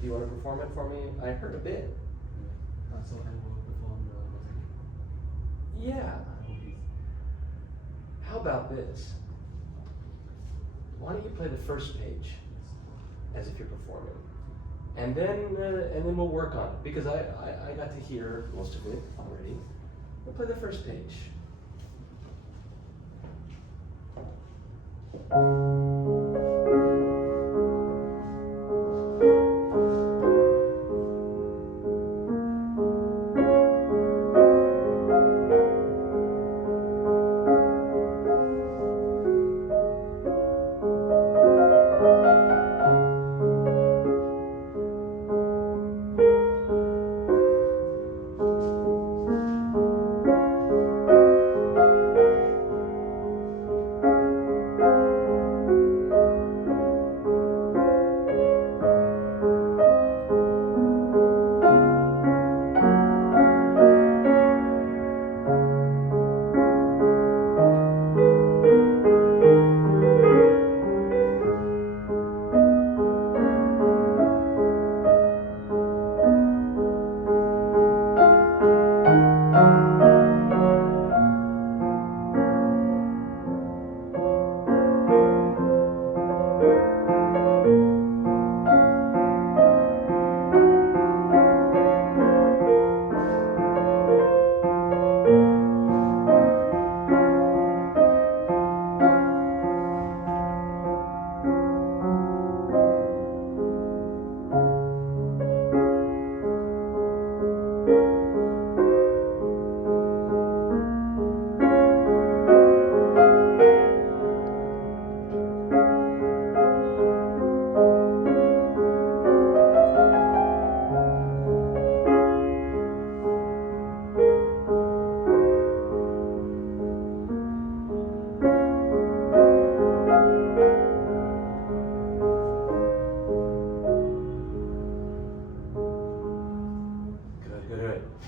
Do you want to perform it for me? I heard a bit. So I will perform the Yeah. How about this? Why don't you play the first page as if you're performing, and then we'll work on it, because I got to hear most of it already. We'll play the first page.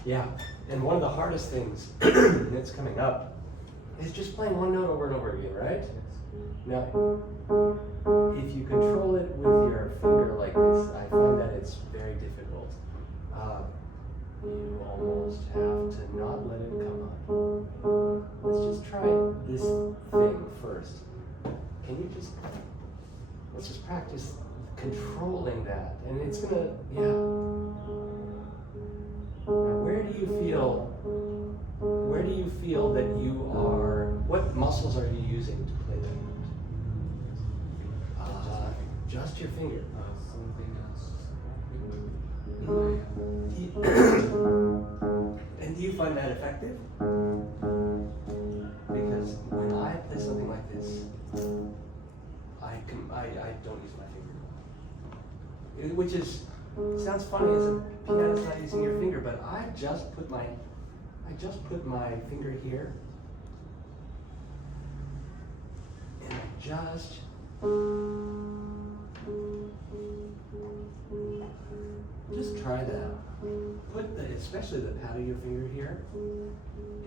Yeah, and one of the hardest things that's coming up is just playing one note over and over again, right? Now, if you control it with your finger like this, I find that it's very difficult. You almost have to not let it come up. Let's just try this thing first. Can you just, let's just practice controlling that. And it's gonna, yeah. Now, where do you feel that you are, what muscles are you using to play that note? Just your finger. And do you find that effective? Because when I play something like this, I don't use my finger. Which is, sounds funny as a pianist not using your finger, but I just put my finger here, and I just try that. Put especially the pad of your finger here,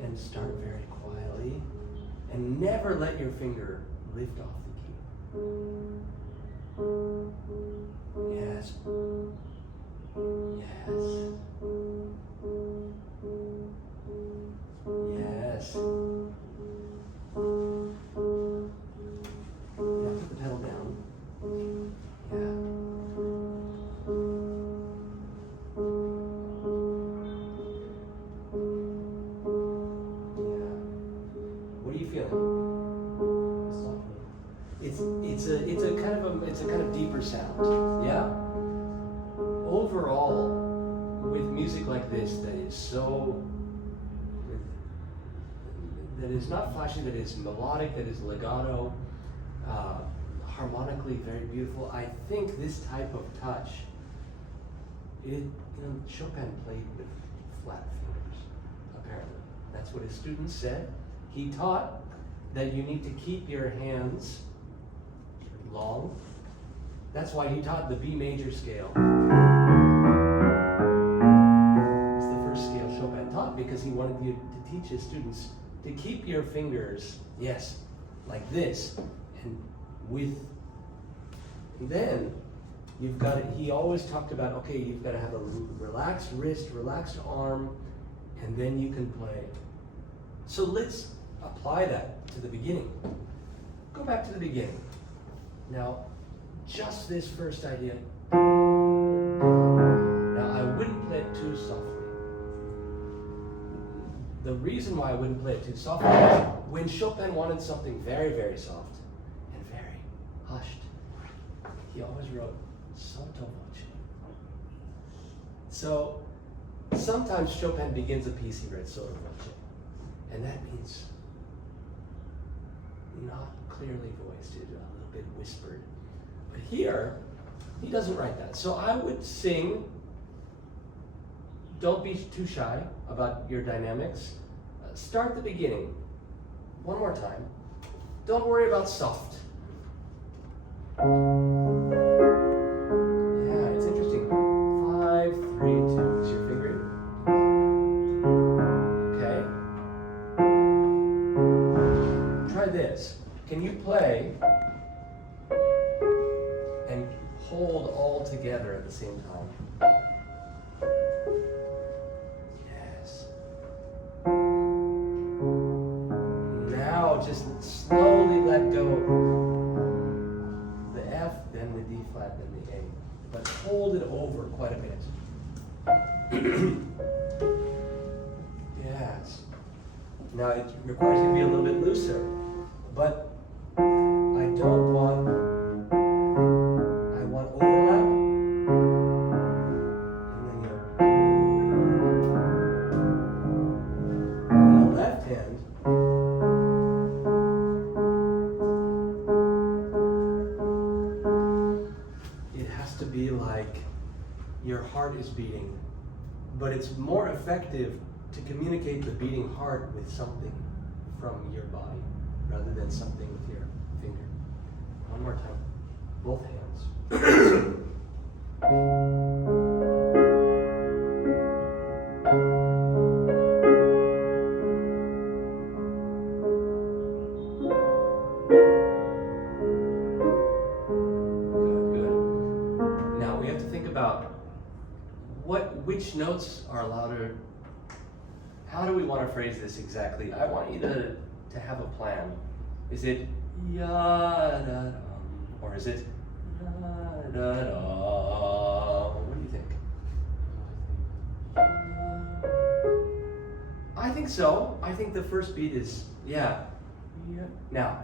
and start very quietly, and never let your finger lift off the key. Yes. Yes. Yes. Yeah, put the pedal down. Yeah. Yeah. What are you feeling? It's a kind of deeper sound. Yeah. Overall, with music like this that is not flashy, that is melodic, that is legato, harmonically very beautiful, I think this type of touch, Chopin played with flat fingers, apparently. That's what his students said. He taught that you need to keep your hands long. That's why he taught the B major scale. It's the first scale Chopin taught, because he wanted you to teach his students to keep your fingers, yes, like this, and then You've got it. He always talked about, okay, you've got to have a relaxed wrist, relaxed arm, and then you can play. So let's apply that to the beginning. Go back to the beginning. Now, just this first idea. Now, I wouldn't play it too softly. The reason why I wouldn't play it too softly is when Chopin wanted something very, very soft and very hushed, he always wrote sotto voce. So sometimes Chopin begins a piece, he writes sotto voce, and that means not clearly voiced, a little bit whispered. But here, he doesn't write that. So I would sing, don't be too shy about your dynamics. Start the beginning. One more time. Don't worry about soft. Yeah, it's interesting. 5, 3, 2 is your finger. Okay. Try this. Can you play and hold all together at the same time? Yes. Now just slowly let go of the F, then the D flat, then the A. But hold it over quite a bit. Yes. Now it requires you to be a little bit looser, but I don't want, I want overlap. And then on the left hand, it has to be like your heart is beating, but it's more effective to communicate the beating heart with something from your body rather than something with your finger. One more time. Both hands. Good. Now we have to think about which notes are louder. How do we want to phrase this exactly? I want you to have a plan. Is it ya-da-dum, or is it ya-da-da? What do you think? I think so. I think the first beat is, yeah. Now,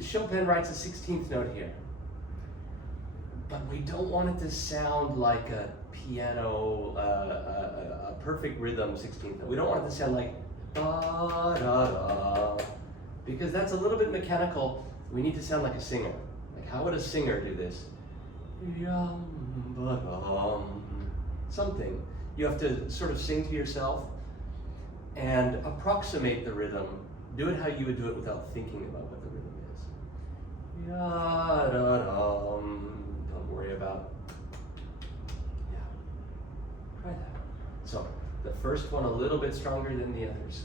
Chopin writes a 16th note here. But we don't want it to sound like a piano, a perfect rhythm 16th note. We don't want it to sound like da-da-da. Because that's a little bit mechanical. We need to sound like a singer. Like, how would a singer do this? Something. You have to sort of sing to yourself and approximate the rhythm. Do it how you would do it without thinking about what the rhythm is. Don't worry about. Yeah. Try that. So, the first one a little bit stronger than the others.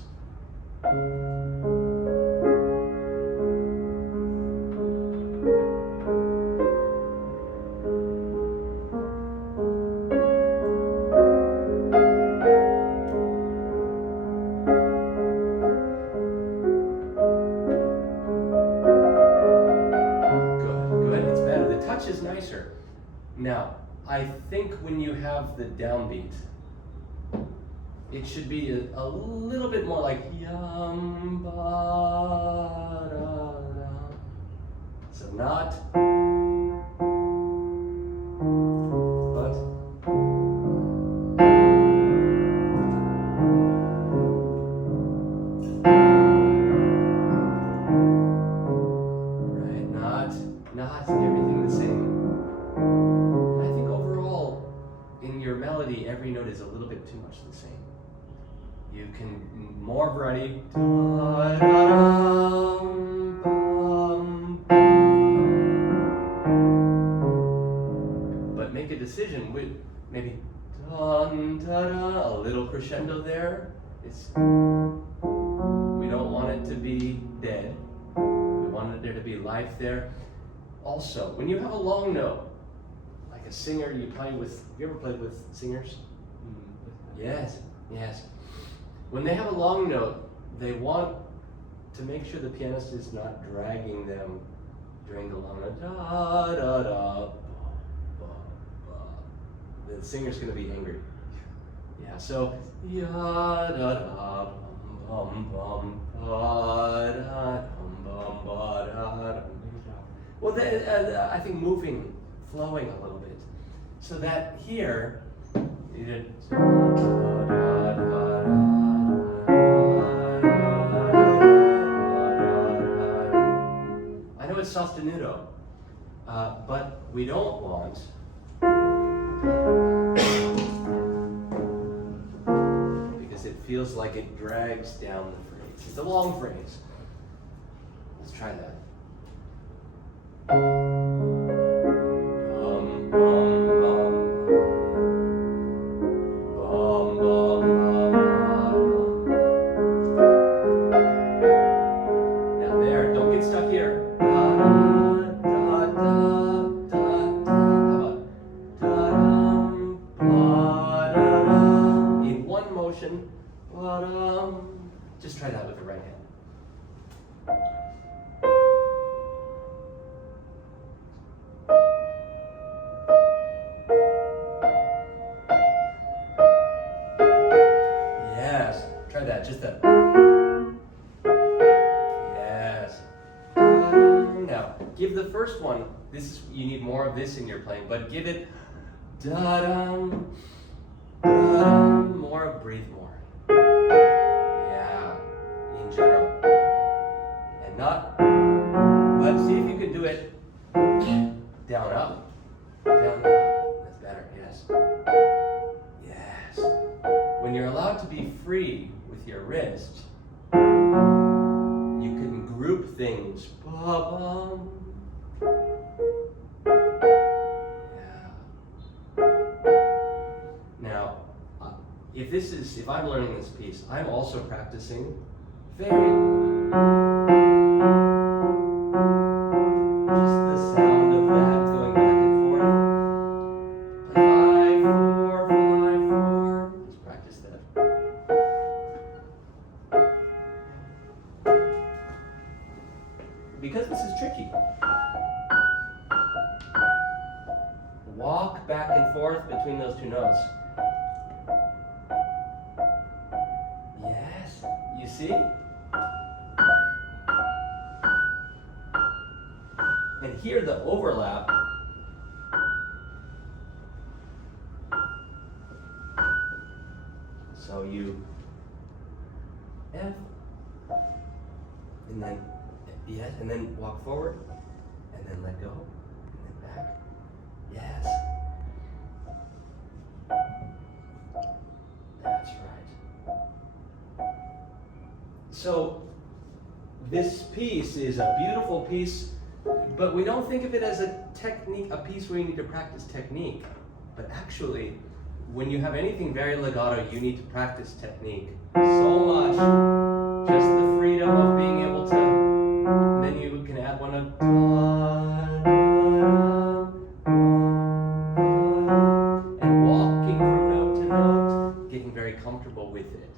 Is nicer. Now, I think when you have the downbeat, it should be a little bit more like yum ba da da. So not, but right, not everything the same. I think overall, in your melody, every note is a little bit too much the same. You can more variety. But make a decision with maybe dun, da, da, a little crescendo there. We don't want it to be dead. We want there to be life there. Also, when you have a long note, a singer. You play with. Have you ever played with singers? Yes, yes. When they have a long note, they want to make sure the pianist is not dragging them during the long note. Da da da. Ba, ba. The singer's going to be angry. Yeah. So ya da da bum bum ba da dum bum ba da dum. Well, I think moving, flowing a little bit, so that here. You did. I know it's sostenuto, but we don't want because it feels like it drags down the phrase. It's a long phrase. Let's try that. Just try that with the right hand. Yes, try that, just that. Yes. Now, give the first one, this is, you need more of this in your playing, but give it da-dum, da-dum, more, breathe more. In general, and not, but see if you can do it down up, that's better, yes, yes. When you're allowed to be free with your wrist, you can group things, ba-bum. Yeah. Now, if I'm learning this piece, I'm also practicing just the sound of that going back and forth. Play 5, 4, 5, 4. Let's practice that. Because this is tricky. Walk back and forth between those two notes. Yes, you see? And here the overlap. So you F, and then yes, and then walk forward, and then let go, and then back. Yes. That's right. So this piece is a beautiful piece. But we don't think of it as a technique, a piece where you need to practice technique. But actually, when you have anything very legato, you need to practice technique so much. Just the freedom of being able to, and then you can add one of, and walking from note to note, getting very comfortable with it.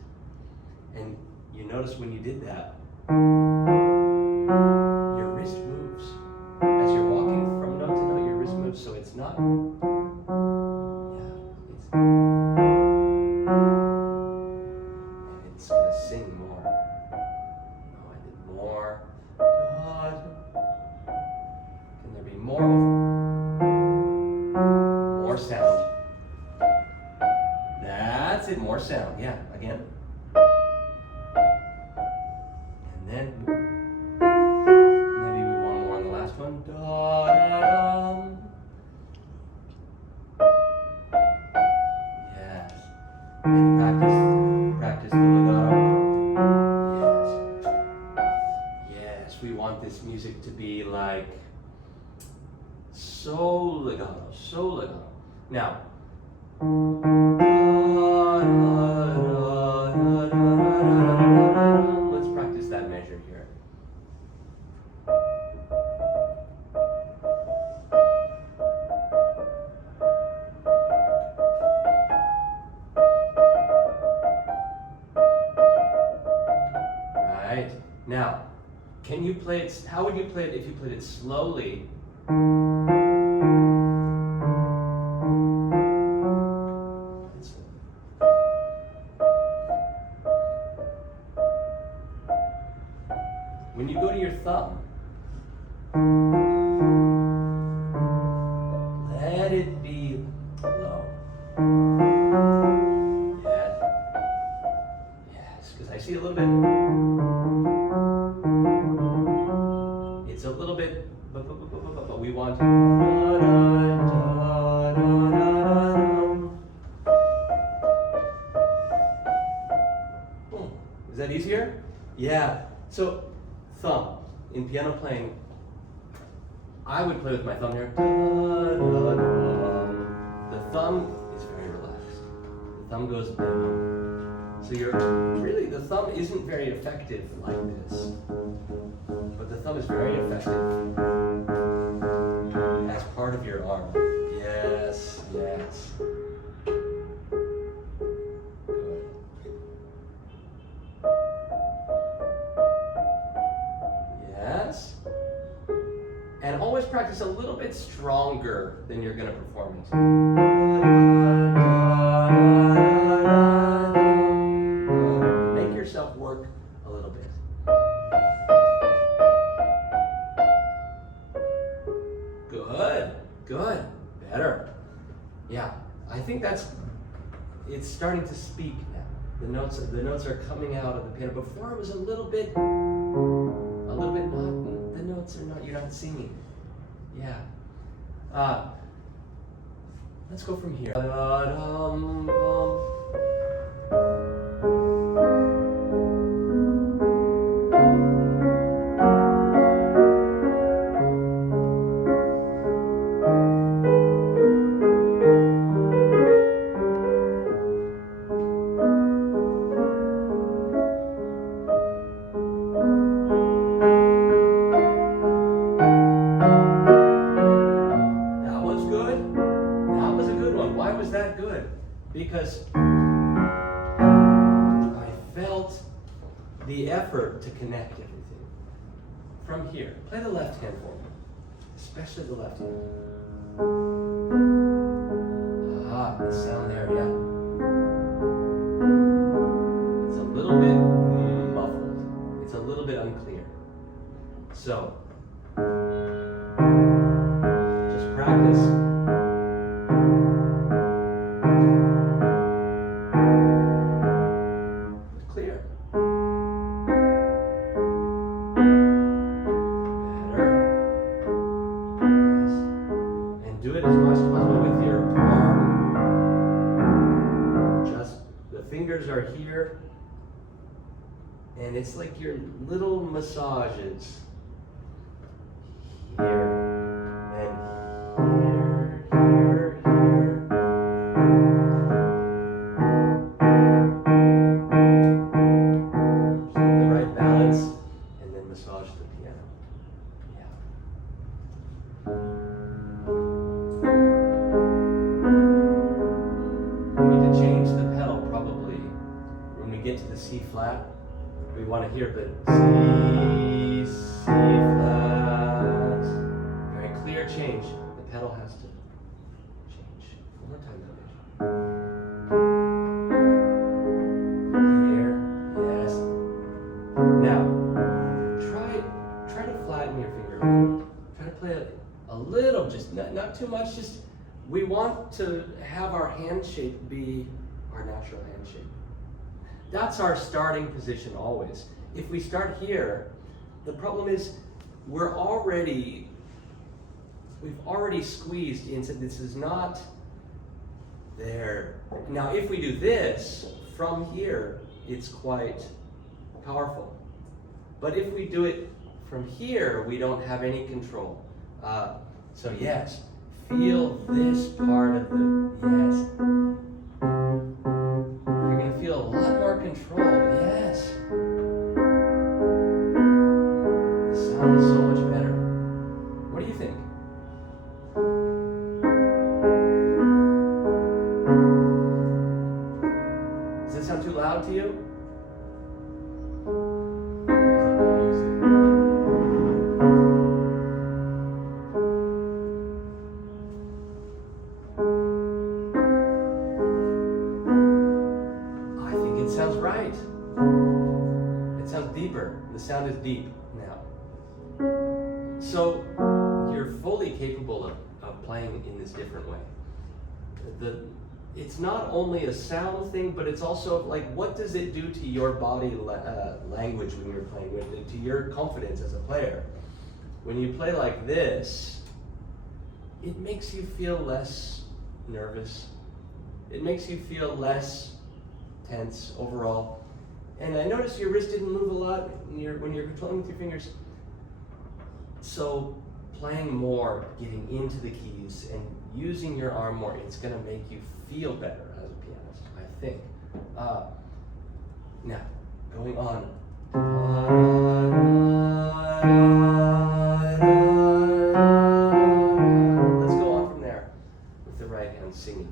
And you notice when you did that, your wrist moves. As you're walking from note to note, your wrist moves, so it's not, and it's gonna sing more. Oh, I did more. Can there be more? More sound. That's it, more sound, yeah, again. And then, one. Da, da, da. Yes. And practice the legato. Yes. Yes, we want this music to be like so legato, so legato. Now, let's practice that measure here. play it? How would you play it if you played it slowly? When you go to your thumb, let it be low. Yeah. Yes, because I see a little bit. It's a little bit, but we want. Is that easier? Yeah. So, thumb in piano playing. I would play with my thumb here. The thumb is very relaxed. The thumb goes down. So the thumb isn't very effective like this. But the thumb is very effective as part of your arm. Yes, yes. Good. Yes. And always practice a little bit stronger than you're going to perform it. Make yourself work a little bit. Good, good, better. Yeah, I think it's starting to speak now. The notes are coming out of the piano. Before it was a little bit not, the notes are not, you're not singing. Yeah. Let's go from here. Because I felt the effort to connect everything from here. Play the left hand for me, especially the left hand. The sound there, yeah. It's a little bit muffled. It's a little bit unclear. So, just practice. Are here, and it's like your little massages here and here. Just get the right balance and then massage the piano. Yeah. We need to change the pedal probably. When we get to the C flat, we want to hear the C flat. Very clear change. The pedal has to change. One more time, here, yes. Now, try to flatten your finger. Try to play a little, just not too much. Just we want to have our hand shape be our natural hand shape. That's our starting position always. If we start here, the problem is we've already squeezed in, so this is not there. Now if we do this from here, it's quite powerful. But if we do it from here, we don't have any control. So yes, feel this part of the, yes. Feel a lot more control, yes. The sound is so much better. What do you think? Does it sound too loud to you? The sound is deep now. So you're fully capable of playing in this different way. It's not only a sound thing, but it's also like, what does it do to your body language when you're playing with it, to your confidence as a player? When you play like this, it makes you feel less nervous. It makes you feel less tense overall. And I noticed your wrist didn't move a lot when you're controlling with your fingers. So playing more, getting into the keys, and using your arm more, it's going to make you feel better as a pianist, I think. Now, going on. Let's go on from there with the right hand singing.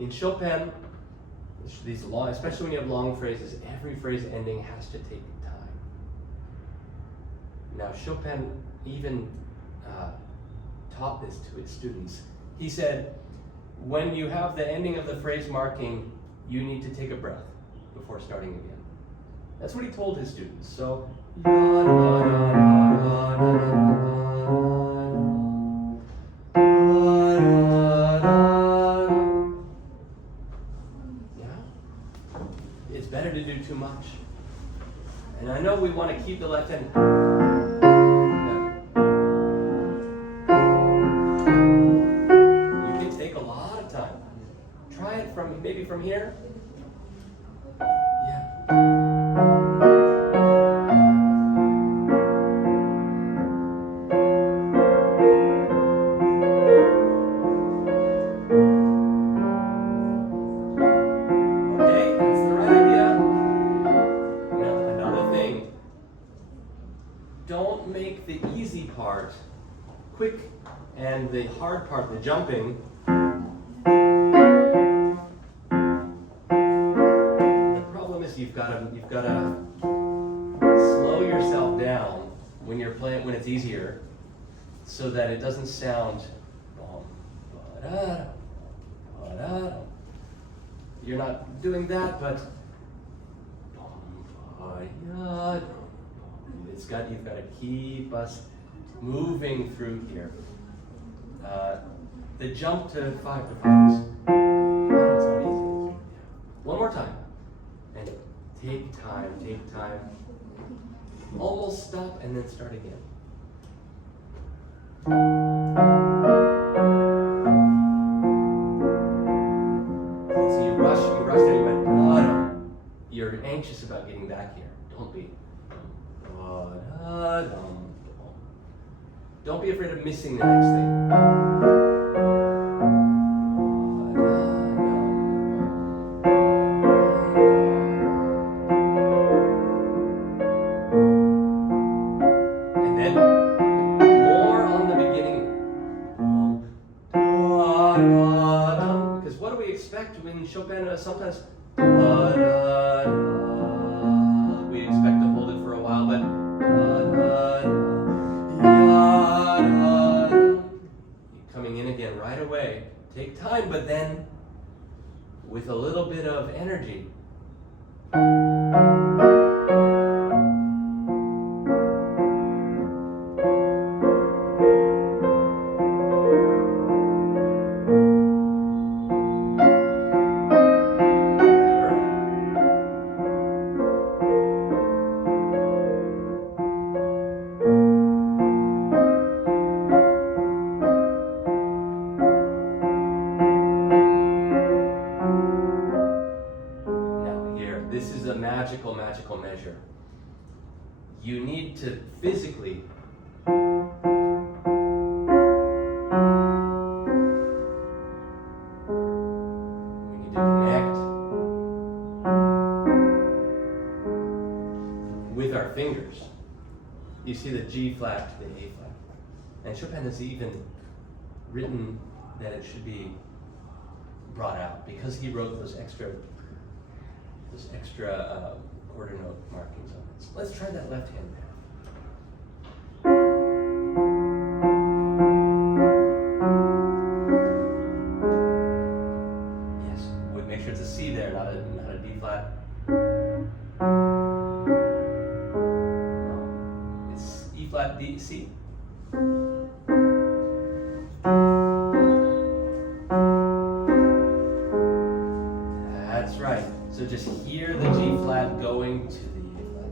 In Chopin, these long, especially when you have long phrases, every phrase ending has to take time. Now Chopin even taught this to his students. He said, when you have the ending of the phrase marking, you need to take a breath before starting again. That's what he told his students. So, it's better to do too much. And I know we want to keep the left hand. You can take a lot of time. Try it maybe from here. Yeah. Don't make the easy part quick and the hard part, the jumping, the problem is you've got to slow yourself down when you're playing, when it's easier, so that it doesn't sound you're not doing that, but you've got to keep us moving through here. The jump to 5 to 5 is not easy. One more time. And take time. Almost stop and then start again. So you rush there, you went, you're anxious about getting back here. Don't be. Don't be afraid of missing the next thing. And then more on the beginning. Because what do we expect when Chopin sometimes we expect to hold it for a while, but coming in again right away. Take time, but then with a little bit of energy. Magical measure. you need to physically connect with our fingers. You see the G flat to the A flat. And Chopin has even written that it should be brought out because he wrote those extra quarter note markings on it. So let's try that left hand there. Make sure it's a C there, not a D flat. No, it's E flat, D, C. That's right. So just hear the G flat going to the E flat.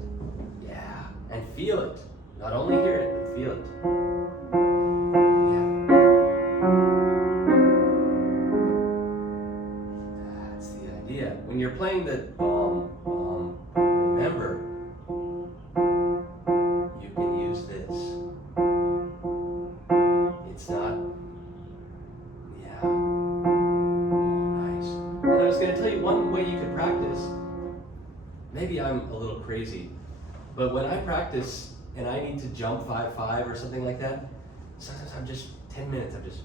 Yeah, and feel it. Not only hear it, but feel it. When you're playing the remember, you can use this. It's not, oh, nice. And I was going to tell you one way you could practice. Maybe I'm a little crazy, but when I practice and I need to jump 5/5 or something like that, sometimes I'm just 10 minutes. I'm just.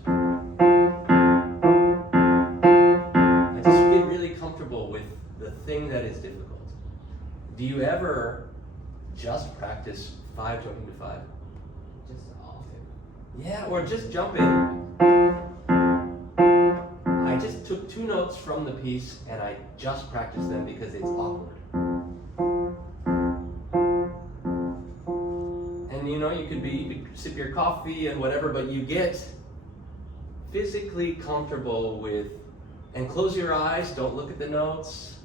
With the thing that is difficult. Do you ever just practice 5 jumping to 5? Just often. Yeah, or just jumping. I just took 2 notes from the piece and I just practiced them because it's awkward. And you could sip your coffee and whatever, but you get physically comfortable with. And close your eyes, don't look at the notes.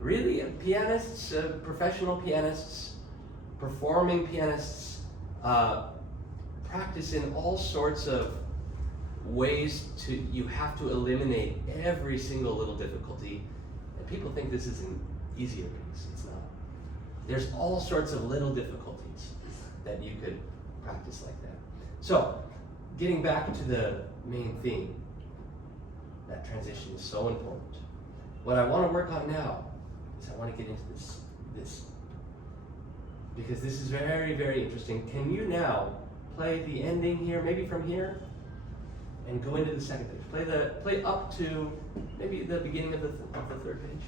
Really, pianists, professional pianists, performing pianists, practice in all sorts of ways you have to eliminate every single little difficulty. And people think this is an easier piece. It's not. There's all sorts of little difficulties that you could practice like that. So, getting back to the main theme. That transition is so important. What I want to work on now is I want to get into this because this is very, very interesting. Can you now play the ending here, maybe from here, and go into the second page? Play up to maybe the beginning of the third page.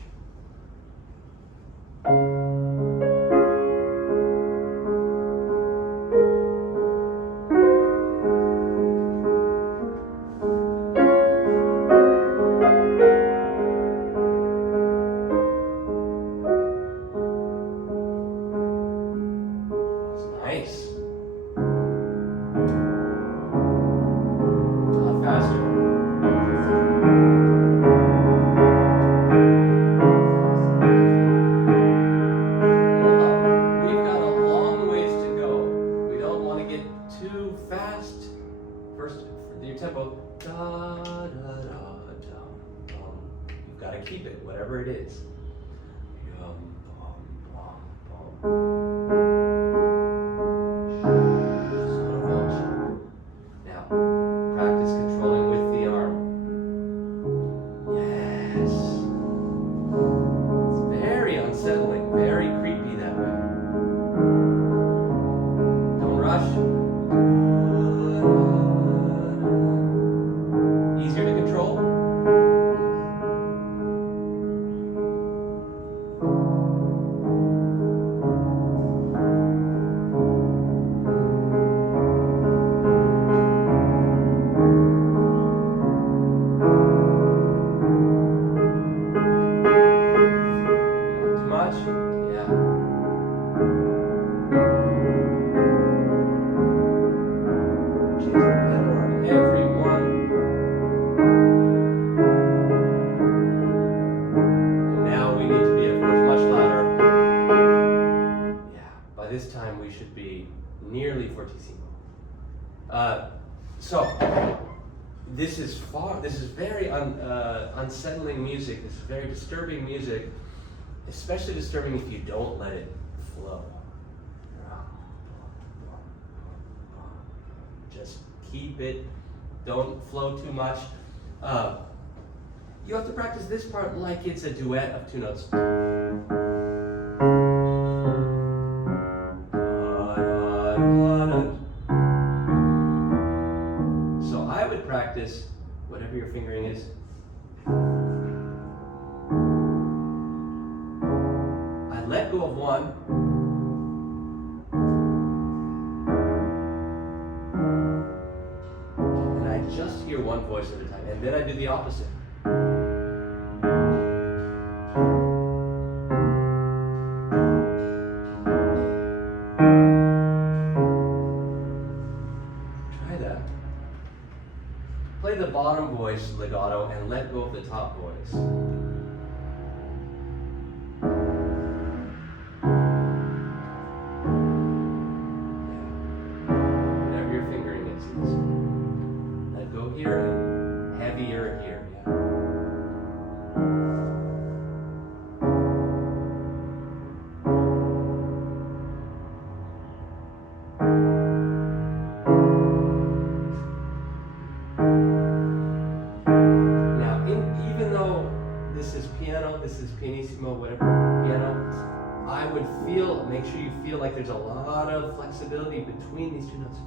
This is very unsettling music. This is very disturbing music, especially disturbing if you don't let it flow. All keep it. Don't flow too much. You have to practice this part like it's a duet of two notes. So I would practice whatever your fingering is. I let go of one. And I just hear one voice at a time. And then I do the opposite. Play the bottom voice legato and let go of the top voice. Whatever your fingering is. Let go here and heavier here. This is pianissimo, whatever, piano. I would make sure you feel like there's a lot of flexibility between these two notes.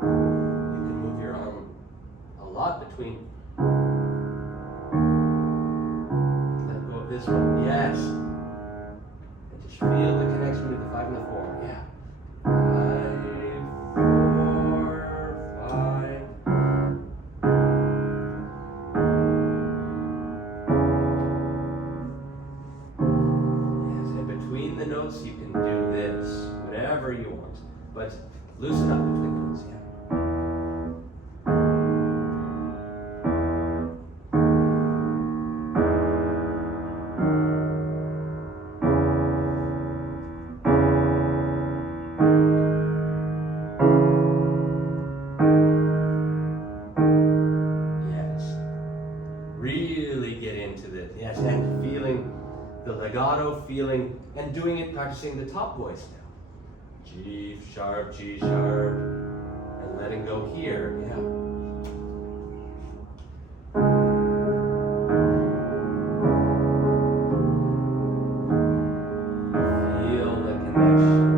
You can move your arm a lot between. Let go of this one, yes. And just feel the connection with the 5 and the 4, yeah. 5, 4, 5. Yes, and between the notes you can do this, whatever you want, but loosen up between the notes, yeah. Really get into this, yes, and feeling the legato, feeling, and doing it, practicing the top voice now. G sharp, and letting go here, yeah. Feel the connection.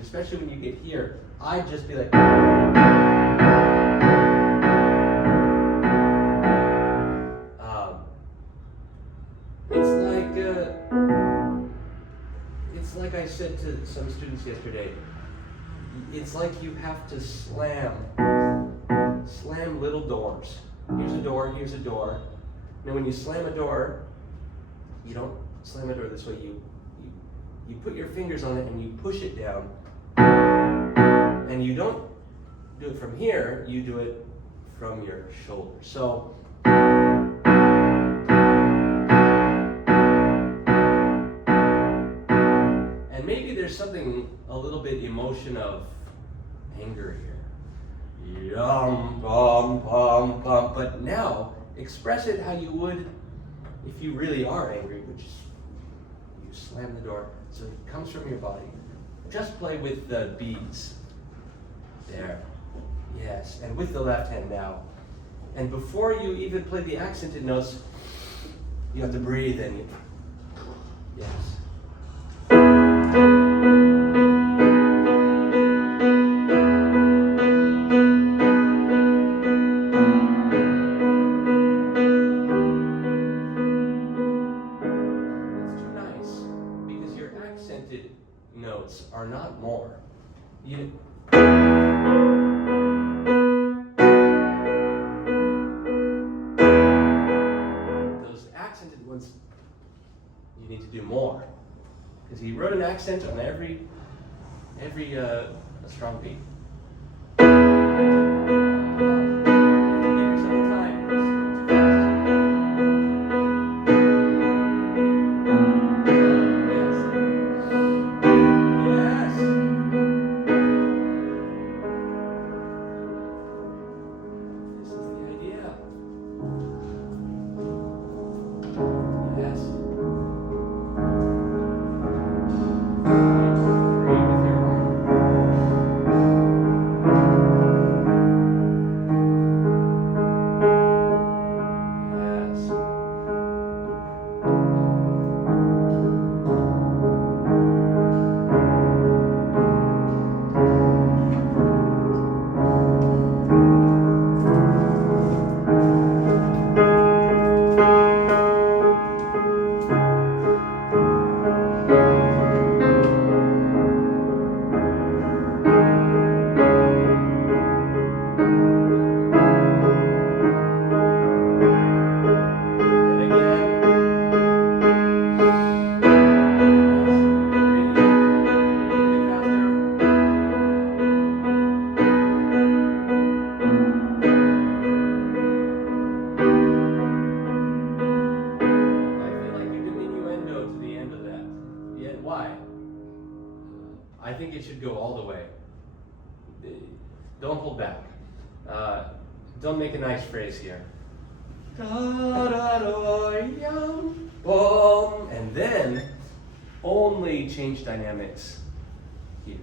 Especially when you get here, I'd just be like, it's like I said to some students yesterday, it's like you have to slam little doors. Here's a door, here's a door. Now when you slam a door, you don't slam a door this way, you put your fingers on it and you push it down. And you don't do it from here, you do it from your shoulder. So, and maybe there's something, a little bit emotion of anger here. Yum, bum, bum, bum. But now, express it how you would if you really are angry, which is you slam the door, so it comes from your body. Just play with the beats. There. Yes, and with the left hand now. And before you even play the accented notes, you have to breathe in. Yes. Notes are not more. Those accented ones, you need to do more, because he wrote an accent on every strong beat. I think it should go all the way. Don't hold back. Don't make a nice phrase here. And then only change dynamics here.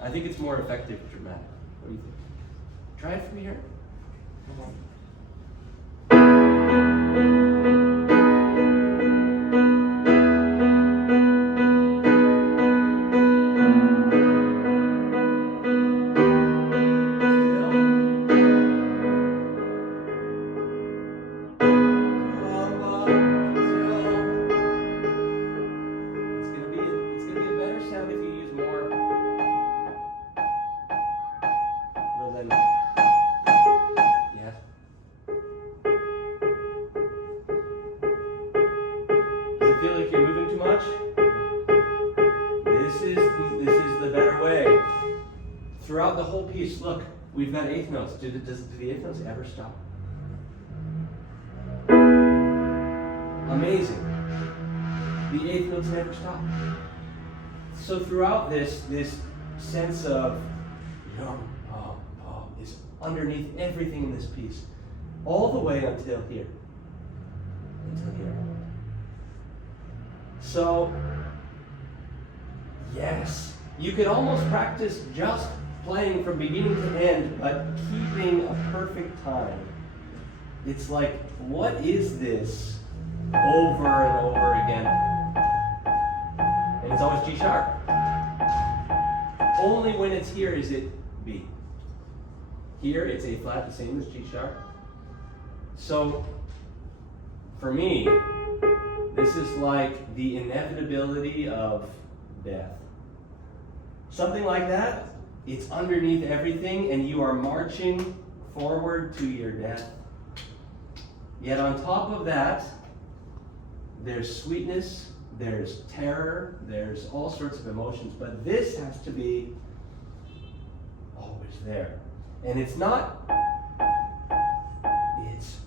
I think it's more effective dramatic. What do you think? Try it from here. Come on. Feel like you're moving too much? This is the better way. Throughout the whole piece, look, we've got eighth notes. Do the eighth notes ever stop? Amazing. The eighth notes never stop. So throughout this sense of is underneath everything in this piece, all the way until here. Until here. So, yes, you could almost practice just playing from beginning to end, but keeping a perfect time. It's like, what is this over and over again? And it's always G sharp. Only when it's here is it B. Here it's A flat, the same as G sharp. So, for me, this is like the inevitability of death. Something like that, it's underneath everything and you are marching forward to your death. Yet on top of that, there's sweetness, there's terror, there's all sorts of emotions, but this has to be always there. And it's not, it's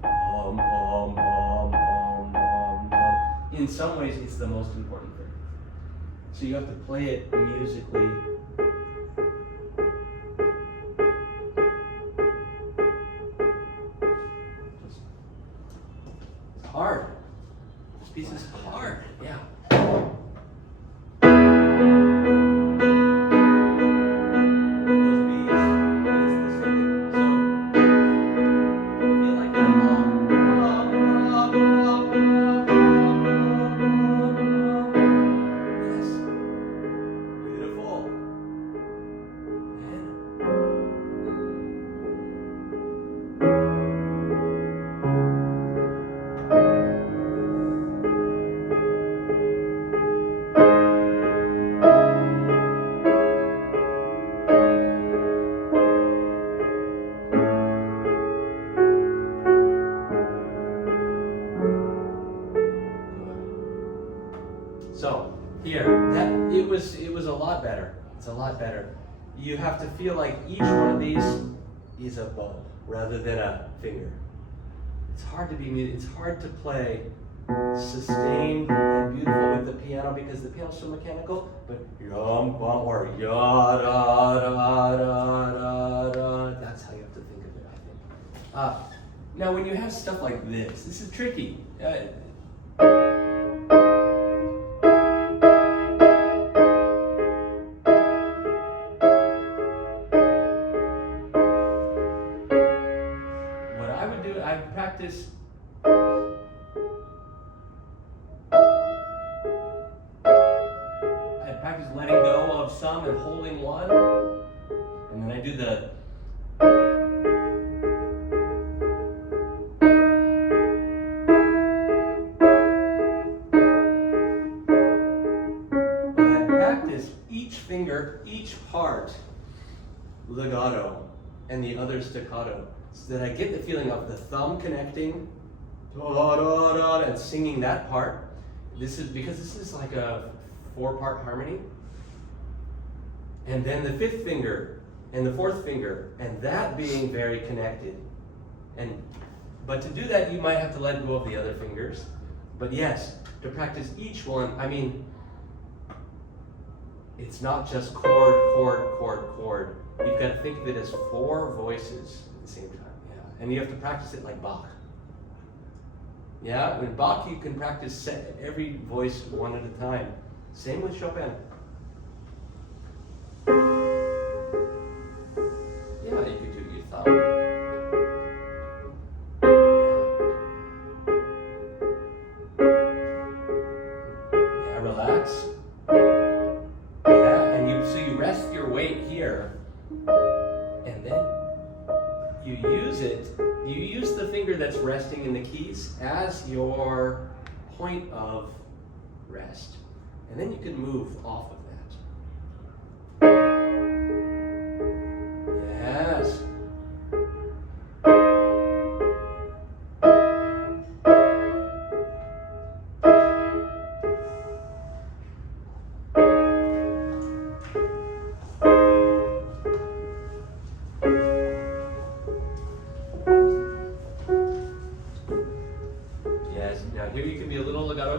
bum, bum, bum, bum, bum, bum. In some ways, it's the most important thing. So you have to play it musically. It's hard. This piece is hard, yeah. So here, it was a lot better. It's a lot better. You have to feel like each one of these is a bow rather than a finger. It's hard to play sustained and beautiful with the piano because the piano's so mechanical. But yum bum or ya da da da da da. That's how you have to think of it, I think. Now, when you have stuff like this is tricky. What I would do, I would practice. Letting go of some and holding one, and then I do the and I practice each finger, each part legato and the other staccato, so that I get the feeling of the thumb connecting da, da, da, and singing that part. This is like a 4-part harmony. And then the 5th finger and the 4th finger, and that being very connected. But to do that, you might have to let go of the other fingers. But yes, to practice each one, I mean, it's not just chord, chord, chord, chord. You've got to think of it as 4 voices at the same time. Yeah, and you have to practice it like Bach. Yeah, with Bach you can practice every voice one at a time. Same with Chopin. Yeah, you could do your thumb. Yeah, relax. Yeah, and so you rest your weight here, and then you use the finger that's resting in the keys as your point of rest. And then you can move off of that. Yes. Yes. Now here you can be a little legato.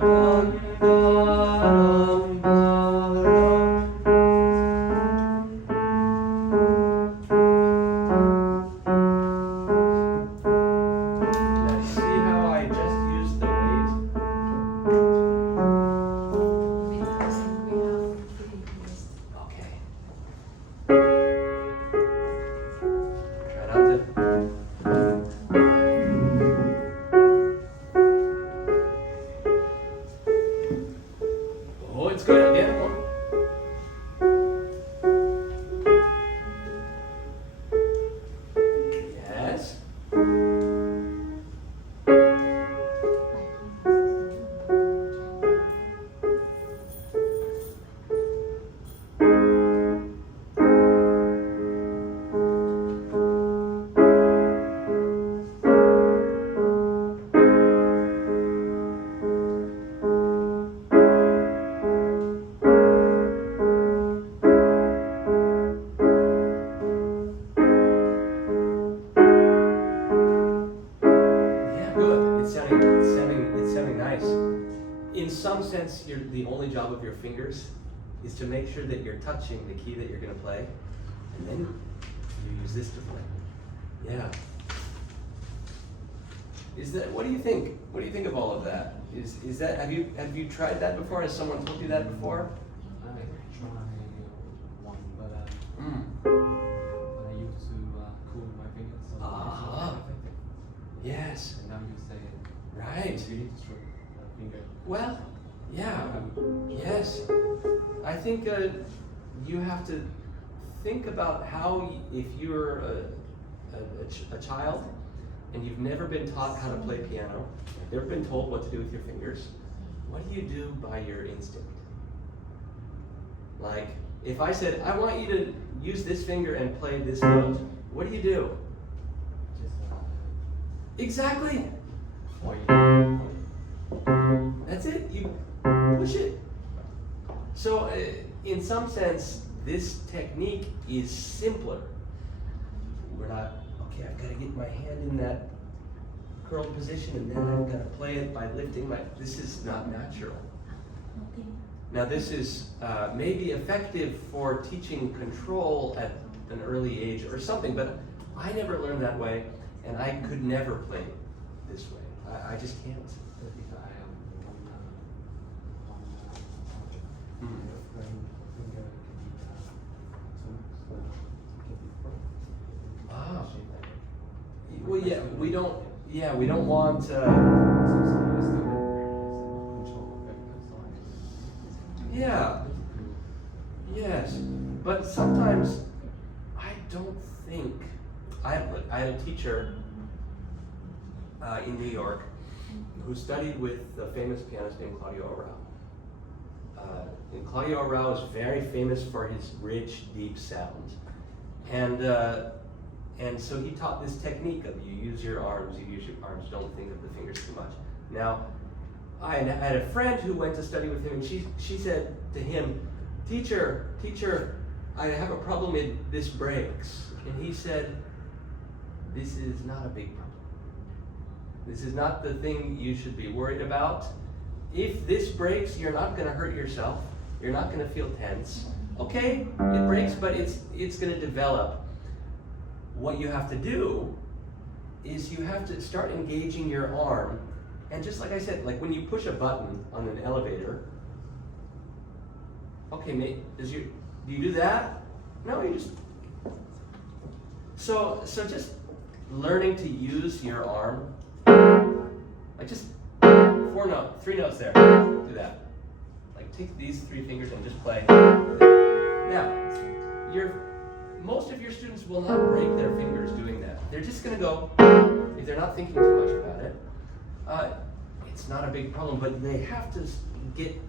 The only job of your fingers is to make sure that you're touching the key that you're going to play, and then you use this to play. Yeah. What do you think? What do you think of all of that? Is that have you tried that before? Has someone told you that before? I tried one, but I used to cool my fingers, so it's not effective. Yes. And now you say right. You need to stroke a finger. Well, yeah. Yes. I think you have to think about how, if you're a child and you've never been taught how to play piano, never been told what to do with your fingers, what do you do by your instinct? Like, if I said, I want you to use this finger and play this note, what do you do? Just exactly. point. That's it. You push it. So in some sense, this technique is simpler. We're not, okay, I've got to get my hand in that curled position and then I've got to play it by lifting my, this is not natural. Now this is maybe effective for teaching control at an early age or something, but I never learned that way and I could never play this way. I just can't. Ah. Well, yeah, we don't. Yeah, we don't want. Yeah. Yes, but sometimes I don't think. I had a teacher in New York who studied with the famous pianist named Claudio Arrau. And Claudio Arrau is very famous for his rich, deep sound. And so he taught this technique of you use your arms, don't think of the fingers too much. Now, I had a friend who went to study with him, and she said to him, teacher, I have a problem and this breaks. And he said, this is not a big problem. This is not the thing you should be worried about. If this breaks, you're not going to hurt yourself. You're not going to feel tense. Okay, it breaks, but it's going to develop. What you have to do is you have to start engaging your arm. And just like I said, like when you push a button on an elevator, okay, mate, do you do that? No, you just. So just learning to use your arm, like just 3 notes there. Do that. Like take these 3 fingers and just play. Now, most of your students will not break their fingers doing that. They're just going to go, if they're not thinking too much about it, it's not a big problem, but they have to get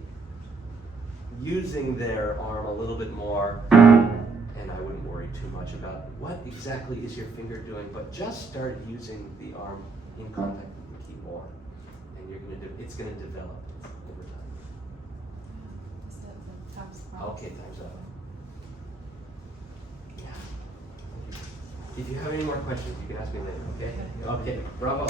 using their arm a little bit more, and I wouldn't worry too much about what exactly is your finger doing, but just start using the arm in contact with the keyboard, and it's going to develop over time. Okay, time's up. If you have any more questions, you can ask me later, okay? Okay, bravo.